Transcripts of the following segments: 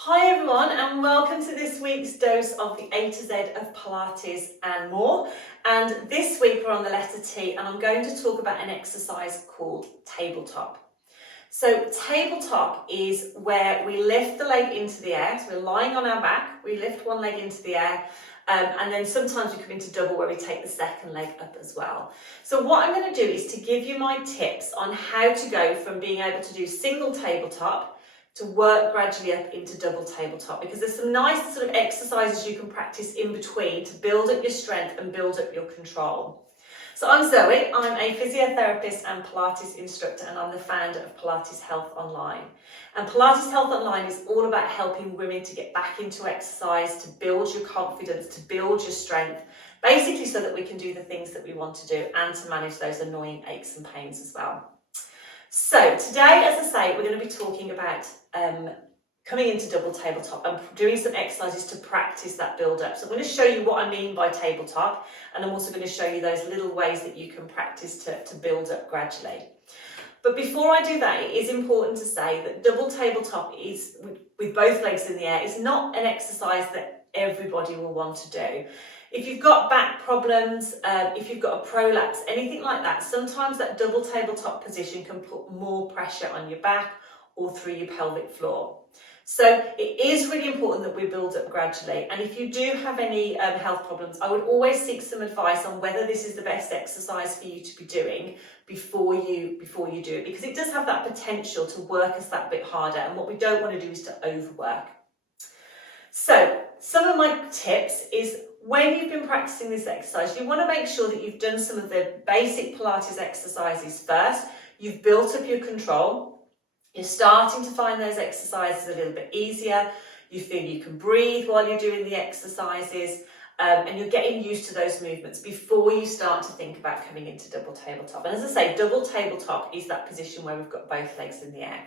Hi everyone, and welcome to this week's dose of the A to Z of Pilates and more. And this week we're on the letter T, and I'm going to talk about an exercise called tabletop. So tabletop is where we lift the leg into the air. So we're lying on our back, we lift one leg into the air, and then sometimes we come into double where we take the second leg up as well. So what I'm going to do is to give you my tips on how to go from being able to do single tabletop to work gradually up into double tabletop, because there's some nice sort of exercises you can practice in between to build up your strength and build up your control. So I'm Zoe, I'm a physiotherapist and Pilates instructor, and I'm the founder of Pilates Health Online. And Pilates Health Online is all about helping women to get back into exercise, to build your confidence, to build your strength, basically so that we can do the things that we want to do and to manage those annoying aches and pains as well. So today, as I say, we're going to be talking about coming into double tabletop and doing some exercises to practice that build up. So I'm going to show you what I mean by tabletop, and I'm also going to show you those little ways that you can practice to build up gradually. But before I do that, it is important to say that double tabletop is, with both legs in the air, is not an exercise that everybody will want to do. If you've got back problems, if you've got a prolapse, anything like that, sometimes that double tabletop position can put more pressure on your back or through your pelvic floor. So it is really important that we build up gradually. And if you do have any health problems, I would always seek some advice on whether this is the best exercise for you to be doing before you do it, because it does have that potential to work us that bit harder. And what we don't want to do is to overwork. So some of my tips is, when you've been practicing this exercise, you want to make sure that you've done some of the basic Pilates exercises first. You've built up your control. You're starting to find those exercises a little bit easier. You feel you can breathe while you're doing the exercises, and you're getting used to those movements before you start to think about coming into double tabletop. And as I say, double tabletop is that position where we've got both legs in the air.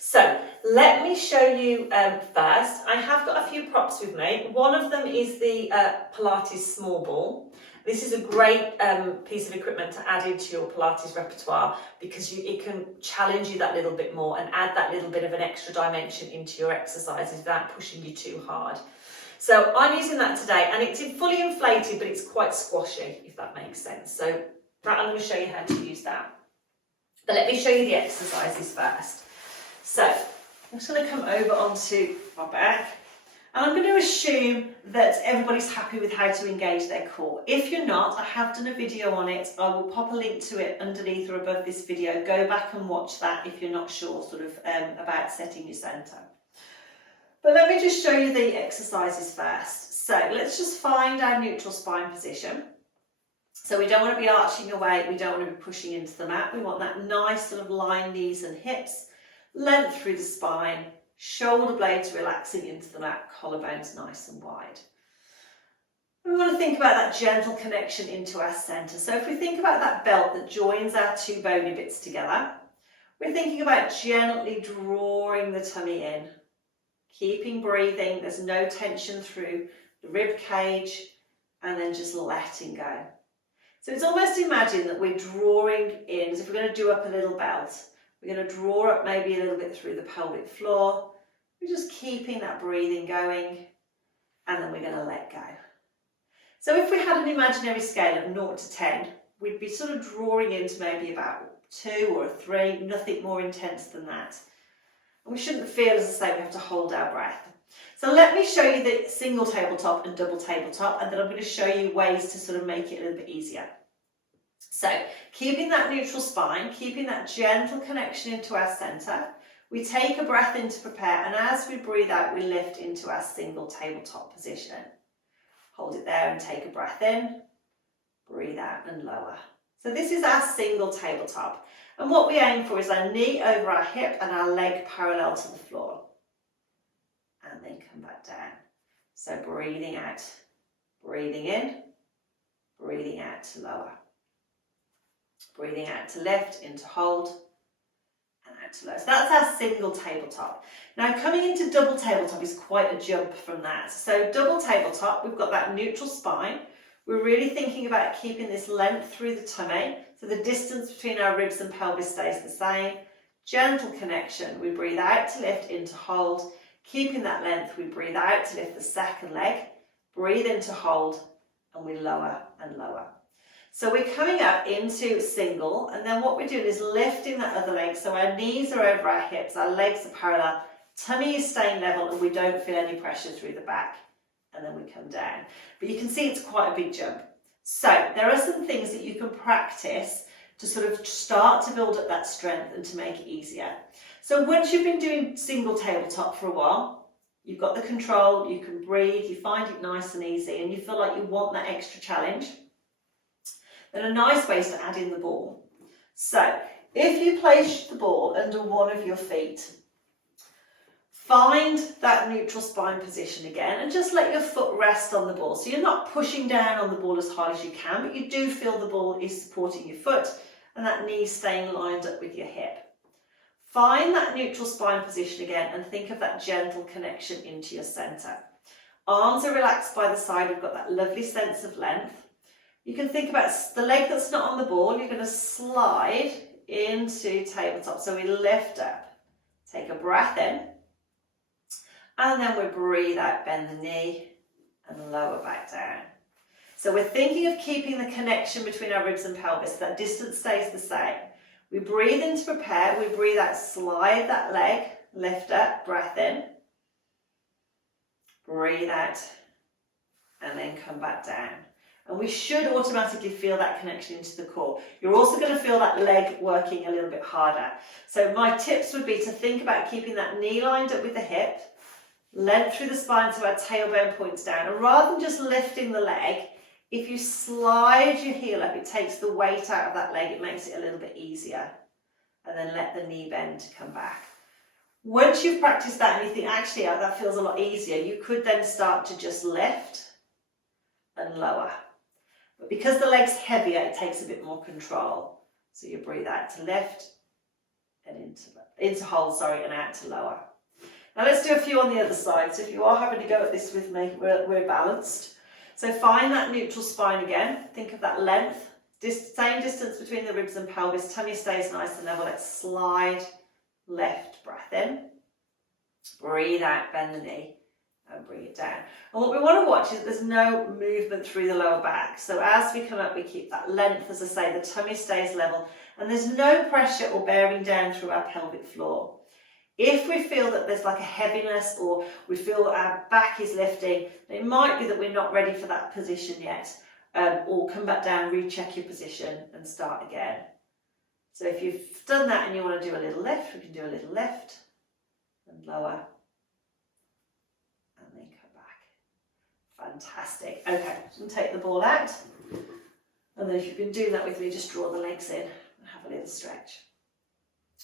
So let me show you first. I have got a few props with me. One of them is the Pilates small ball. This is a great piece of equipment to add into your Pilates repertoire, because it can challenge you that little bit more and add that little bit of an extra dimension into your exercises without pushing you too hard. So I'm using that today, and it's fully inflated, but it's quite squashy, if that makes sense. So I'm going to show you how to use that. But let me show you the exercises first. So I'm just going to come over onto my back, and I'm going to assume that everybody's happy with how to engage their core. If you're not, I have done a video on it. I will pop a link to it underneath or above this video. Go back and watch that if you're not sure about setting your centre. But let me just show you the exercises first. So let's just find our neutral spine position. So we don't want to be arching away, we don't want to be pushing into the mat. We want that nice sort of line, knees and hips, length through the spine, shoulder blades relaxing into the mat, collarbones nice and wide. We want to think about that gentle connection into our centre. So if we think about that belt that joins our two bony bits together, we're thinking about gently drawing the tummy in, keeping breathing. There's no tension through the rib cage, and then just letting go. So it's almost, imagine that we're drawing in, as if we're going to do up a little belt. We're going to draw up maybe a little bit through the pelvic floor. We're just keeping that breathing going, and then we're going to let go. So if we had an imaginary scale of 0 to 10, we'd be sort of drawing into maybe about 2 or a 3, nothing more intense than that. And we shouldn't feel, as I say, we have to hold our breath. So let me show you the single tabletop and double tabletop, and then I'm going to show you ways to sort of make it a little bit easier. So keeping that neutral spine, keeping that gentle connection into our centre, we take a breath in to prepare, and as we breathe out, we lift into our single tabletop position. Hold it there and take a breath in, breathe out and lower. So this is our single tabletop, and what we aim for is our knee over our hip and our leg parallel to the floor, and then come back down. So breathing out, breathing in, breathing out to lower. Breathing out to lift, into hold, and out to lower. So that's our single tabletop. Now coming into double tabletop is quite a jump from that. So double tabletop, we've got that neutral spine. We're really thinking about keeping this length through the tummy, so the distance between our ribs and pelvis stays the same. Gentle connection. We breathe out to lift, into hold, Keeping that length, we breathe out to lift the second leg, breathe in to hold, and we lower and lower. So we're coming up into single, and then what we're doing is lifting that other leg, so our knees are over our hips, our legs are parallel, tummy is staying level, and we don't feel any pressure through the back, and then we come down. But you can see it's quite a big jump. So there are some things that you can practice to sort of start to build up that strength and to make it easier. So once you've been doing single tabletop for a while, you've got the control, you can breathe, you find it nice and easy, and you feel like you want that extra challenge, then a nice way is to add in the ball. So if you place the ball under one of your feet, find that neutral spine position again and just let your foot rest on the ball. So you're not pushing down on the ball as hard as you can, but you do feel the ball is supporting your foot and that knee staying lined up with your hip. Find that neutral spine position again and think of that gentle connection into your centre. Arms are relaxed by the side, we've got that lovely sense of length. You can think about the leg that's not on the ball, you're going to slide into tabletop. So we lift up, take a breath in, and then we breathe out, bend the knee, and lower back down. So we're thinking of keeping the connection between our ribs and pelvis, that distance stays the same. We breathe in to prepare, we breathe out, slide that leg, lift up, breath in, breathe out, and then come back down. And we should automatically feel that connection into the core. You're also going to feel that leg working a little bit harder. So my tips would be to think about keeping that knee lined up with the hip, length through the spine so our tailbone points down. And rather than just lifting the leg, if you slide your heel up, it takes the weight out of that leg, it makes it a little bit easier. And then let the knee bend to come back. Once you've practiced that and you think, actually, that feels a lot easier, you could then start to just lift and lower. But because the leg's heavier, it takes a bit more control. So you breathe out to lift and into hold, and out to lower. Now let's do a few on the other side. So if you are having to go at this with me, we're balanced. So find that neutral spine again. Think of that length. Same distance between the ribs and pelvis. Tummy stays nice and level. Let's slide, lift, breath in. Breathe out, bend the knee. And bring it down. And what we want to watch is that there's no movement through the lower back. So as we come up, we keep that length, as I say, the tummy stays level, and there's no pressure or bearing down through our pelvic floor. If we feel that there's like a heaviness or we feel our back is lifting, it might be that we're not ready for that position yet. Or come back down, recheck your position and start again. So if you've done that and you want to do a little lift, we can do a little lift and lower. And then come back. Fantastic. Okay, so I'm going to take the ball out. And then if you've been doing that with me, just draw the legs in and have a little stretch.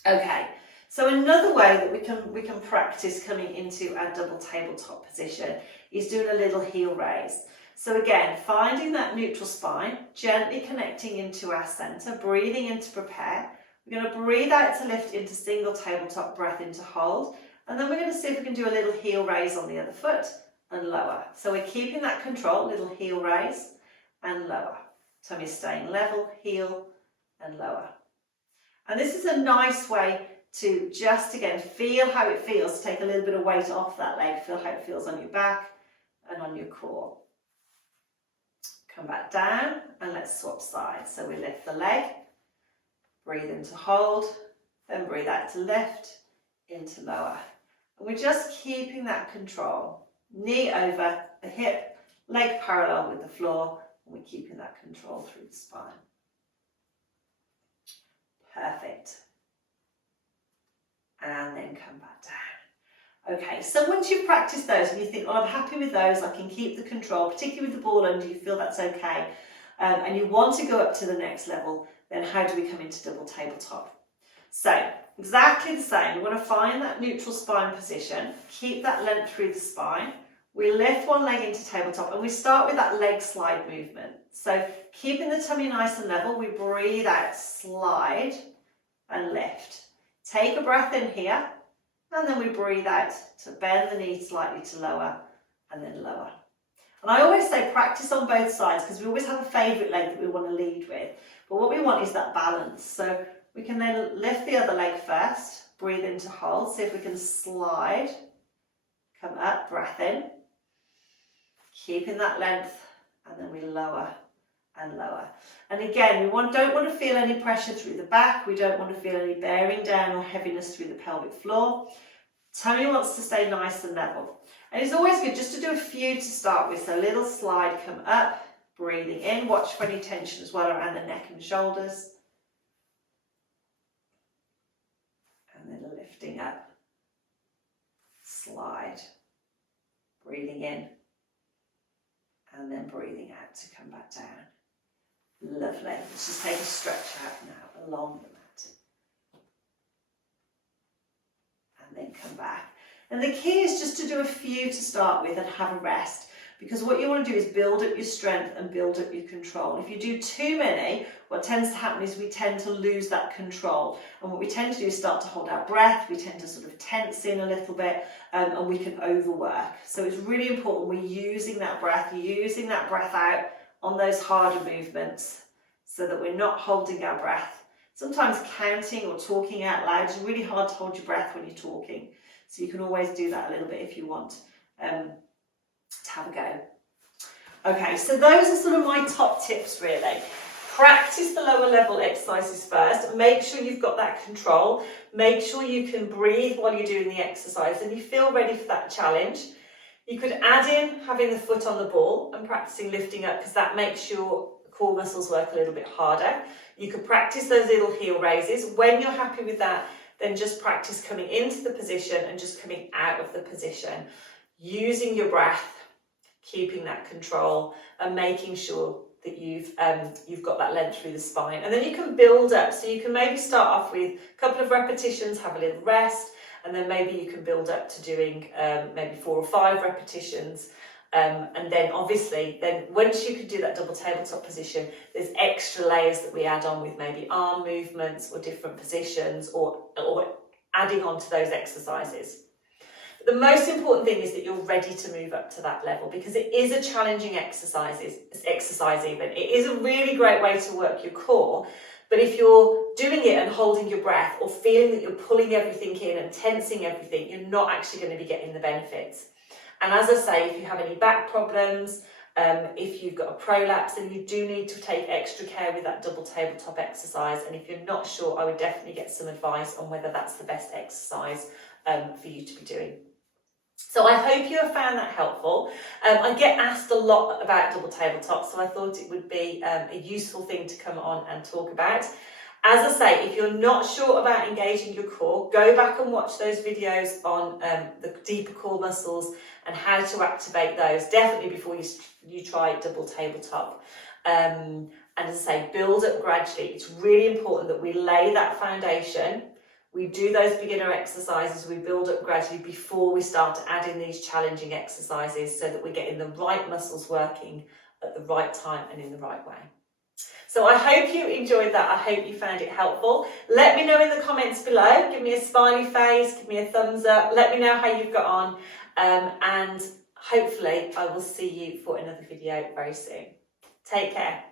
Okay, so another way that we can practice coming into our double tabletop position is doing a little heel raise. So again, finding that neutral spine, gently connecting into our centre, breathing in to prepare. We're going to breathe out to lift into single tabletop, breath in to hold. And then we're going to see if we can do a little heel raise on the other foot and lower. So we're keeping that control, little heel raise and lower. Tummy staying level, heel and lower. And this is a nice way to just, again, feel how it feels, take a little bit of weight off that leg, feel how it feels on your back and on your core. Come back down and let's swap sides. So we lift the leg, breathe in to hold, then breathe out to lift, into lower. And we're just keeping that control. Knee over the hip, leg parallel with the floor, and we're keeping that control through the spine. Perfect. And then come back down. Okay, so once you've practiced those and you think, oh, I'm happy with those, I can keep the control, particularly with the ball under, you feel that's okay, and you want to go up to the next level, then how do we come into double tabletop? So, exactly the same. We want to find that neutral spine position, keep that length through the spine. We lift one leg into tabletop and we start with that leg slide movement. So keeping the tummy nice and level, we breathe out, slide and lift. Take a breath in here and then we breathe out to bend the knee slightly to lower and then lower. And I always say practice on both sides because we always have a favourite leg that we want to lead with. But what we want is that balance. So we can then lift the other leg first, breathe into hold, see if we can slide come up, breath in, keeping that length, and then we lower and lower. And again, we don't want to feel any pressure through the back. We don't want to feel any bearing down or heaviness through the pelvic floor. Tummy wants to stay nice and level. And it's always good just to do a few to start with. So a little slide, come up, breathing in. Watch for any tension as well around the neck and shoulders. And then lifting up, slide, breathing in, and then breathing out to come back down. Lovely. Let's just take a stretch out now along the mat. And then come back. And the key is just to do a few to start with and have a rest, because what you want to do is build up your strength and build up your control. If you do too many, what tends to happen is we tend to lose that control. And what we tend to do is start to hold our breath. We tend to sort of tense in a little bit, and we can overwork. So it's really important we're using that breath out on those harder movements so that we're not holding our breath. Sometimes counting or talking out loud is really hard to hold your breath when you're talking. So you can always do that a little bit if you want to have a go. Okay, so those are sort of my top tips really. Practice the lower level exercises first. Make sure you've got that control. Make sure you can breathe while you're doing the exercise and you feel ready for that challenge. You could add in having the foot on the ball and practicing lifting up, because that makes your core muscles work a little bit harder. You could practice those little heel raises. When you're happy with that, then just practice coming into the position and just coming out of the position, using your breath, keeping that control and making sure that you've got that length through the spine. And then you can build up. So you can maybe start off with a couple of repetitions, have a little rest, and then maybe you can build up to doing maybe 4 or 5 repetitions. And then obviously, then once you can do that double tabletop position, there's extra layers that we add on with maybe arm movements or different positions or adding on to those exercises. But the most important thing is that you're ready to move up to that level, because it is a challenging exercise even. It is a really great way to work your core. But if you're doing it and holding your breath or feeling that you're pulling everything in and tensing everything, you're not actually going to be getting the benefits. And as I say, if you have any back problems, if you've got a prolapse, then you do need to take extra care with that double tabletop exercise. And if you're not sure, I would definitely get some advice on whether that's the best exercise for you to be doing. So I hope you have found that helpful. I get asked a lot about double tabletop, so I thought it would be a useful thing to come on and talk about. As I say, if you're not sure about engaging your core, go back and watch those videos on the deeper core muscles and how to activate those, definitely before you try double tabletop. And as I say, build up gradually. It's really important that we lay that foundation. We do those beginner exercises, we build up gradually before we start to add in these challenging exercises, so that we're getting the right muscles working at the right time and in the right way. So I hope you enjoyed that. I hope you found it helpful. Let me know in the comments below. Give me a smiley face, give me a thumbs up. Let me know how you've got on. And hopefully I will see you for another video very soon. Take care.